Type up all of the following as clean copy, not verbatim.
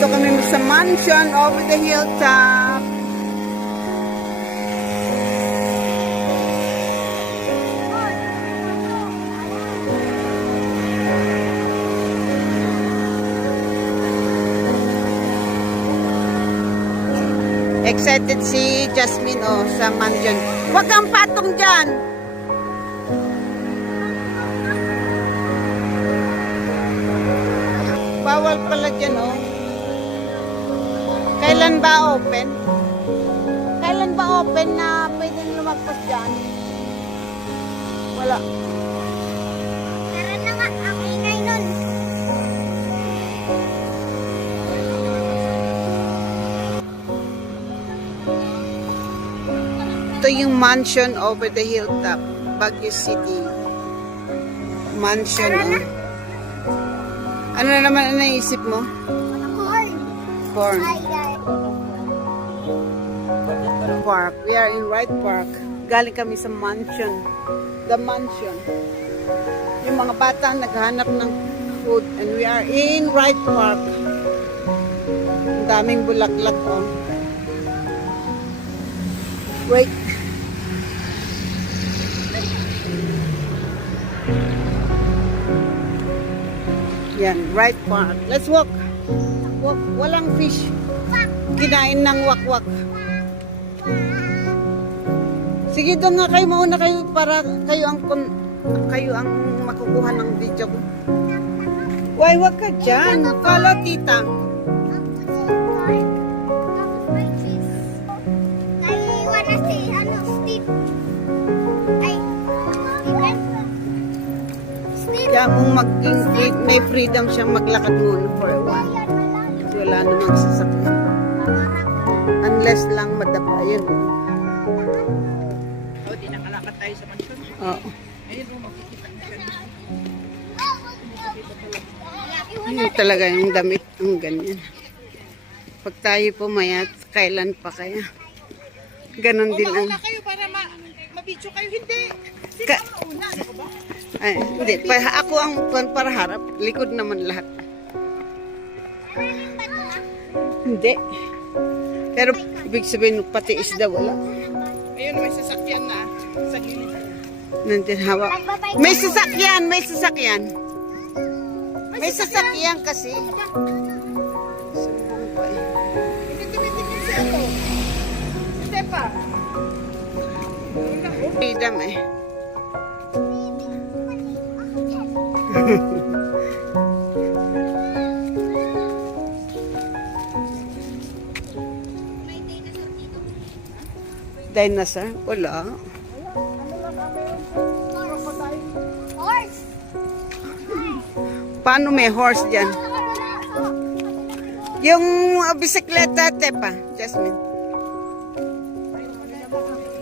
Nandito kami sa mansion over the hilltop. Excited si Jasmine sa mansion. Huwag kang patong dyan. Bawal pala dyan Kailan ba open? Kailan ba open na pwedeng lumagpas dyan? Wala. Tara na nga, ang ingay nun. Ito yung mansion over the hilltop, Baguio City. Mansion. Ano na naman ang naisip mo? Corn. Corn. Ay. Park. We are in Wright Park. Galing kami sa mansion. The mansion. Yung mga bata naghahanap ng food and we are in Wright Park. Ang daming bulaklak Wait. Yan, Wright Park. Let's walk. Walk. Walang fish. Kinain ng wakwak. Sige doon nga kayo, mauna kayo para kayo ang makukuha ng video ko. Why, wag ka dyan. Follow tita. Kaya mong may freedom siyang maglakad muna for a while. Kasi wala namang sasakyan. Unless lang madapa yun. Di nakalakad tayo sa mansyon. Oo. Ayun mo, makikita mo siya. Yun talaga yung damit ng ganyan. Pag tayo pumayat, kailan pa kaya? Ganon din ang... Mauna kayo para mabidyo kayo. Hindi. Sino Ka- ang mauna? Ano ba? Ay, hindi. Ako ang para harap. Likod naman lahat. Hindi. Pero ibig sabihin, pati isda wala. Ayun, may sasakyan na. Sa gilid. Nandun hawak. May sasakyan! May sasakyan! May sasakyan kasi. Sumbong pa eh. Hindi tumitingin siya ito. Si Tepa. Freedom eh. Dinosaur? Wala. Horse. Paano may horse dyan? Yung bisikleta, Tepa, Jasmine.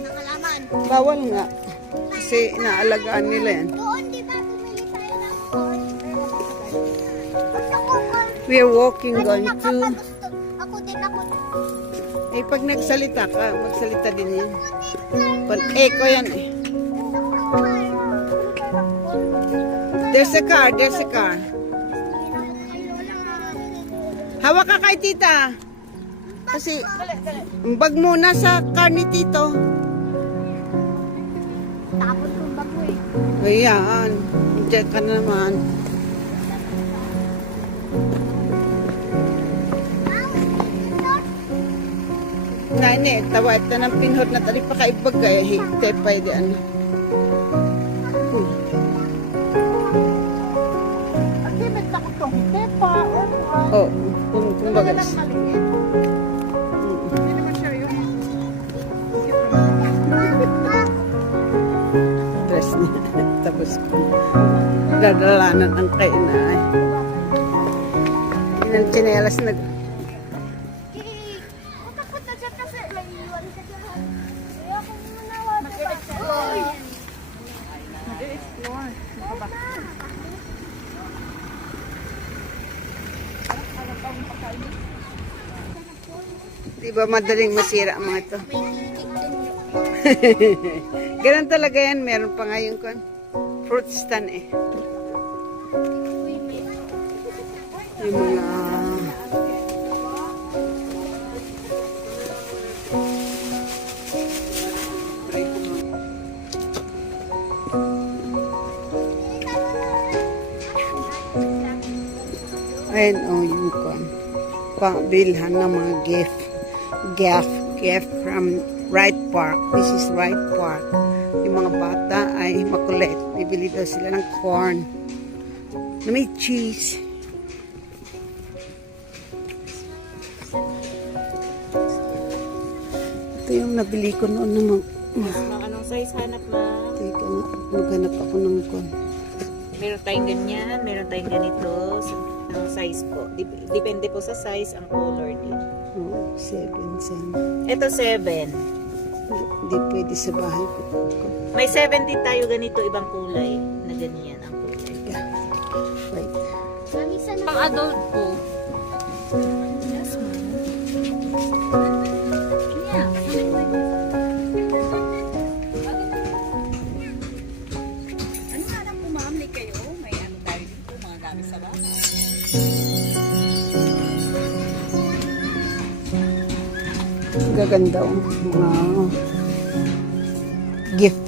Nakalaman. Bawal nga. Kasi inaalagaan nila yan. Doon, di ba, bumili tayo ng corn? Gusto ko corn. We are walking going Kanina ka to... pa gusto. Ako din ako. Eh, pag nagsalita ka, magsalita din yan. Echo yan eh. There's a car, there's a car. Hawak ka kay tita. Kasi, ang bag muna sa car ni tito. Tapos kong bago eh. Ayan, diyan ka na naman. Nani, tawad na ng pinhot na tali pa kaibag kaya higte pwede ano. At may takot kong Tepa or what? Oh, kung baga. Lang maliit. Hindi naman siya yun. Dress niya. Tapos dadalanan ang kainay. Yan ang tsinelas na. Takot na siya kasi may iwan ka dyan. Kaya ako manawa, diba? Uy! Mag-explore. Di ba madaling masira ang mga ito? Ganun talaga yan. Meron pa nga yung fruit stand eh. Yung mga Ayan, oh, yung kwan. Pabilhan ng mga gift from Wright Park. This is Wright Park. Yung mga bata ay makulit. Bibili daw sila ng corn na may cheese. Ito yung nabili ko noon ng Anong size hanap, ma'am? teka nga, maghanap ako ng corn. Meron tayong ganyan, meron tayong ganito. Anong size po? Depende po sa size, ang color din. Oh, 7 cents. Ito 7. Hindi pwede sa bahay ko. May 7 din tayo ganito, ibang kulay. Na ganyan ang kulay. Yeah. Wait. Pang adult po. Yes, ma'am. Yeah. Ano nga lang po, ma'am? Like kayo? May ano tayo dito, mga gamit sa bahay. Gaganda oh. Wow. Gift.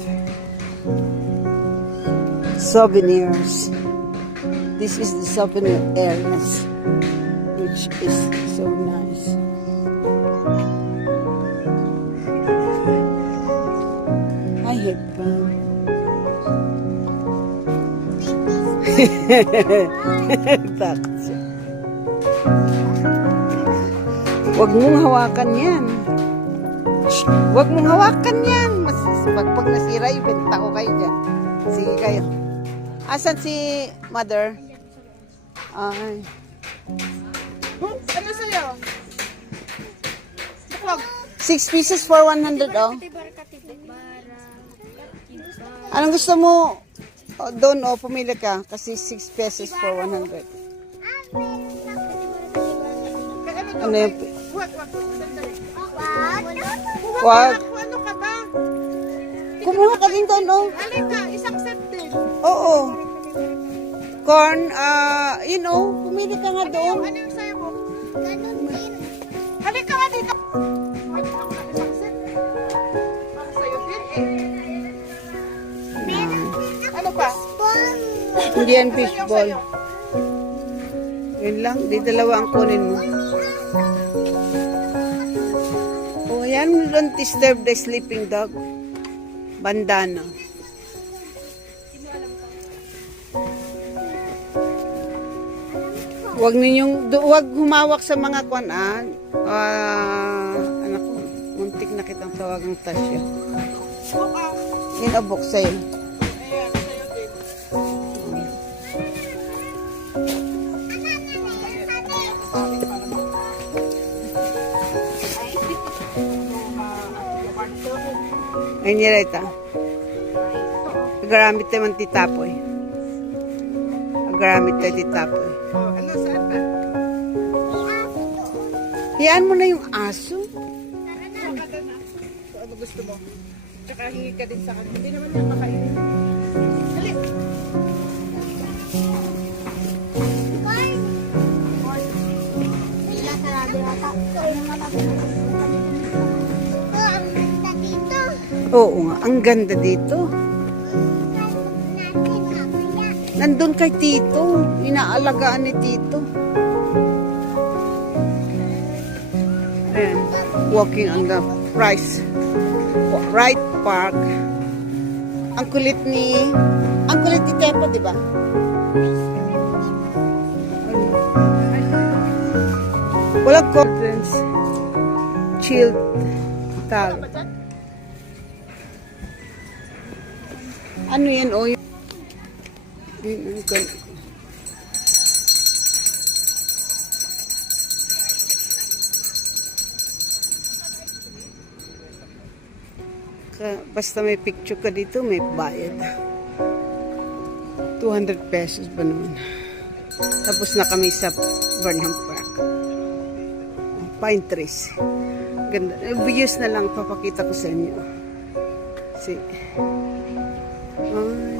Souvenirs. This is the souvenir areas, which is so nice. I hate fun. Takot siya. Huwag mong hawakan yan. Shh, huwag mong hawakan yan. Pag nasira, ibenta ko kayo dyan. Sige kayo. Asan si mother? Ay. Ano sa'yo? 6 pieces for 100, oh. Anong gusto mo? Oh, doon, oh, pumili ka. Kasi 6 pesos for 100. Ano yung... Wag. Ano ka ba? Kumuha ka din doon, oh. Halika, isang set din. Oo. Corn, you know, pumili ka nga doon. Ano yung sa'yo mo? Halika nga dito. Ay, ako na isang set. Para sa'yo din eh. Ano pa? Hindi yan fishball. Yun lang, di dalawa ang kunin mo. Oh, yan, don't disturb the sleeping dog. Bandana. Huwag humawak sa mga kwan, anak ko, muntik na kitang tawagang Tasya. Inabok sa'yo. Ayan, sa'yo din. Ay, nireta. Agaramit tayo man titapoy. Agaramit tayo titapoy. Oh, ano, saan ba? Hiyaan mo na yung aso. Ano gusto mo? Tsaka hingi ka din sa kanya. Hindi naman niya makainin. Dali. Oo nga, ang ganda dito. Nandun kay Tito. Inaalagaan ni Tito. Ayan, walking on the Wright Park. Ang kulit ni Tepa, di ba? Walang conference. Chilled tal. Ano yan, o? Basta may picture ka dito, may bayad. 200 pesos ba naman? Tapos na kami sa Burnham Park. Pine trees. Ganda. Views na lang papakita ko sa inyo. See. Ay.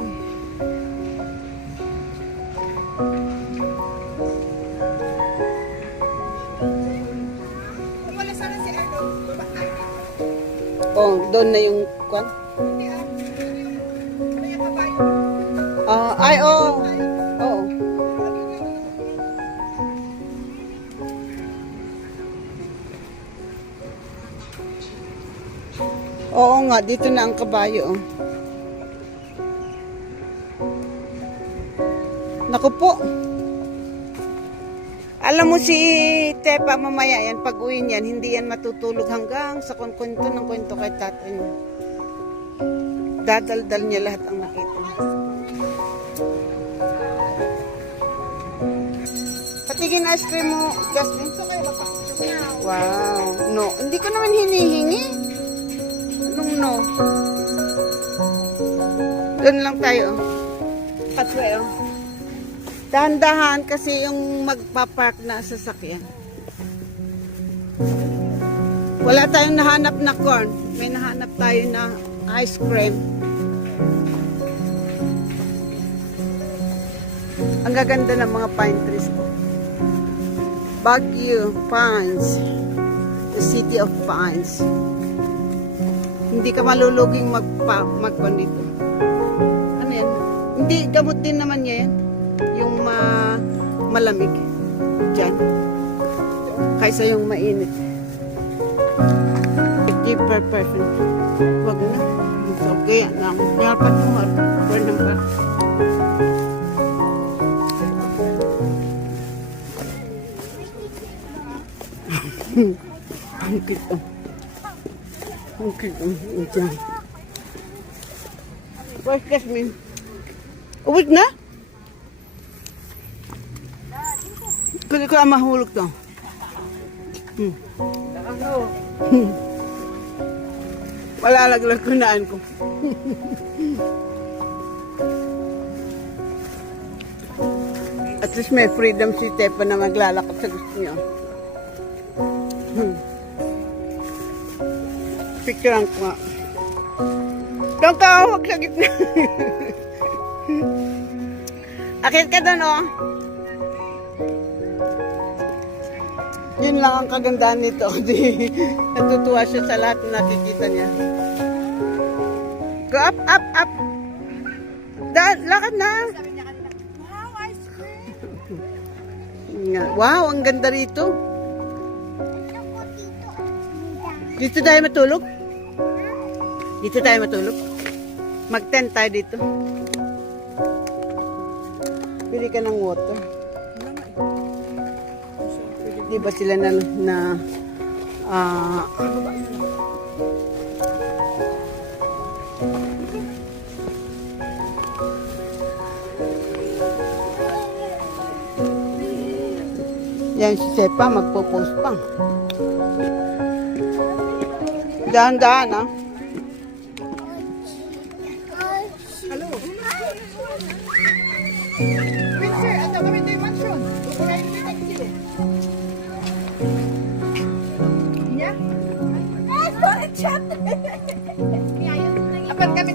Wala sana si Arnold. Oh, doon na yung kwan. May kabayo. Ay, oh. Oo. Oo nga, dito na ang kabayo. Oh. Naku po. Alam mo si Tepa mamaya yan, pag uwi niyan, hindi yan matutulog hanggang sa kwento ng kwento kay tatay niya. Dadaldal niya lahat ang nakita niya. Patigin ice cream mo, Justin. Wow. No, hindi ko naman hinihingi. Anong no? Doon lang tayo. Patway, oh. Dahan-dahan kasi yung magpapark na sasakyan. Wala tayong nahanap na corn. May nahanap tayo na ice cream. Ang gaganda ng mga pine trees ko. Baguio Pines. The city of pines. Hindi ka maluluging magpan dito. Ano yan? Hindi, gamot din naman yan. Yung malamig dyan kaysa yung mainit. 50 per person. Wag na. It's okay. Dapat mo number. Ang cute. Ang cute. Where's Jasmine? Uwit na? Kung ko ang mahulog to. Wala laglag kunaan ko. At least may freedom si Tepa na maglalakad sa gusto niya. Picturean ko nga. Doon ka, huwag sa gitna. Akit ka doon, oh. Yun lang ang kagandahan nito. Natutuwa siya sa lahat na nakikita niya. Go up, up, up. Lakad na. Wow, ice cream! Wow, ang ganda rito. Dito tayo matulog? Dito tayo matulog? Mag-tent tayo dito. Pili ka ng water. Di ba sila yan si Sepa, magpo-post pa. Dahan-dahan, ah. Hello. Sir, ito kami ito yung mansion. Kukunayin mo yung sila. Yeah? Sorry, chat. Apat kami